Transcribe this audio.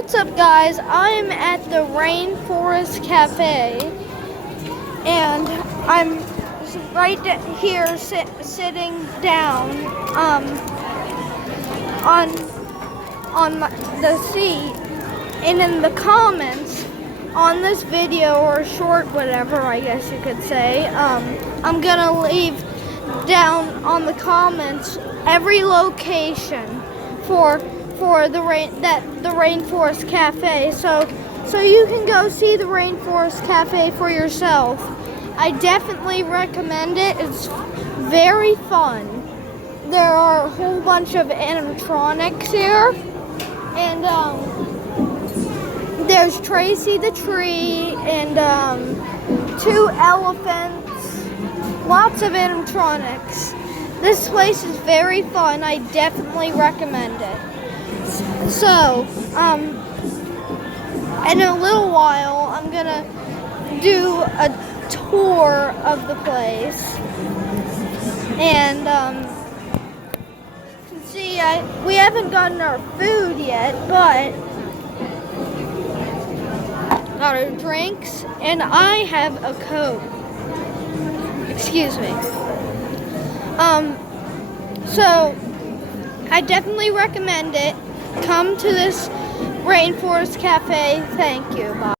What's up, guys? I'm at the Rainforest Cafe, and I'm right here sitting down on the seat, and in the comments on this video, or short, whatever I guess you could say, I'm gonna leave down on the comments every location for the Rainforest Cafe, so you can go see the Rainforest Cafe for yourself. I definitely recommend it. It's very fun. There are a whole bunch of animatronics here, and there's Tracy the tree and 2 elephants. Lots of animatronics. This place is very fun. I definitely recommend it. So, in a little while, I'm gonna do a tour of the place, and you can see we haven't gotten our food yet, but got our drinks, and I have a Coke. Excuse me. So I definitely recommend it. Come to this Rainforest Cafe. Thank you. Bye.